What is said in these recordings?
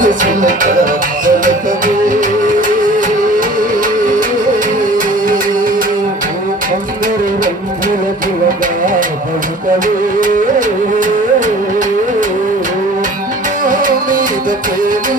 చిలక పలకవే అందరు రంగుల చిలక పలకవే నా మీద ప్రేమే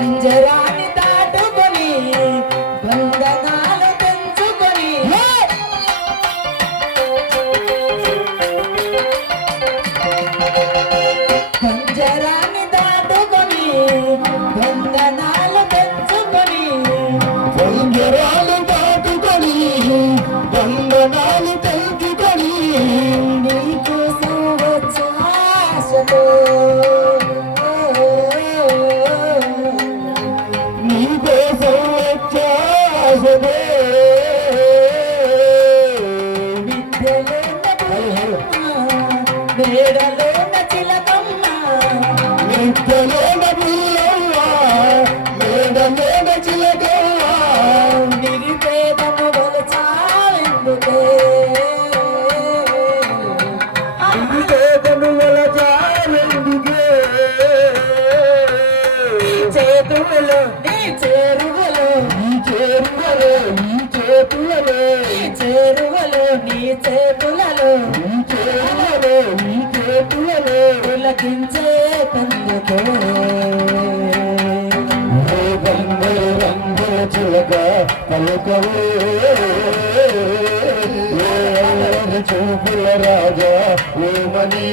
పంజరాన్ని దాటుకొని బంధనాలు తెంచుకొని. పంజరాన్ని దాటుకొని బంధనాలు తెంచుకొని. పంజరాలు దాటుకొని బంధనాలు మేడలోన చిలకమ్మ నిత్యలోన పిల్లవ్వ మేడలోన చిలకవ్వ నిరుపేదము వలచావెందుకే చేతులలో చేరువలో నీ చేతులలో ఈ చేరువలో నీ చేతులలో పులకించే తందుకే ఓ బంగారు రంగుల చిలక పలుకవే. చూపుల రాజా ఓ మనీ.